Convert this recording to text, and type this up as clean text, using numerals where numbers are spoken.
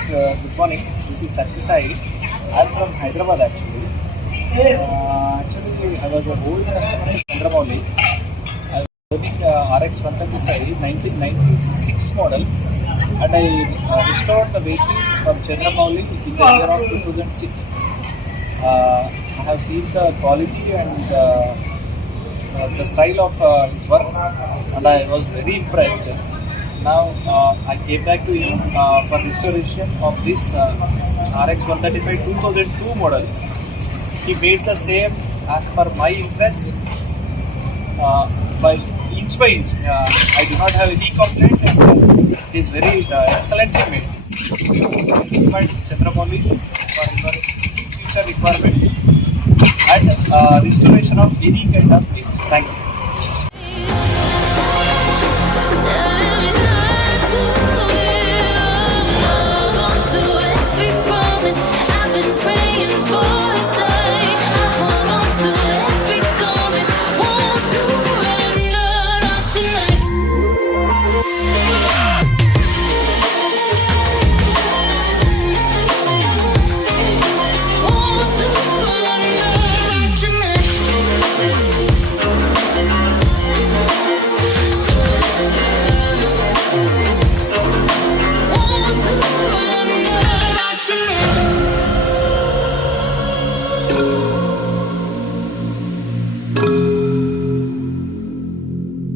friends, good morning. This is Satyasai. I am from Hyderabad actually. Actually, I was an old customer in Chandramouli. I was owning Rx135 1996 model, and I restored the vehicle from Chandramouli in the year of 2006. I have seen the quality and the style of his work, and I was very impressed. Now I came back to him for restoration of this Rx135 2002 model. He made the same as per my interest by inch by inch. I do not have any complaint, and it is very excellently made. Recommend Chandramouli for your future requirements and restoration of any kind of thing. Thank you. Not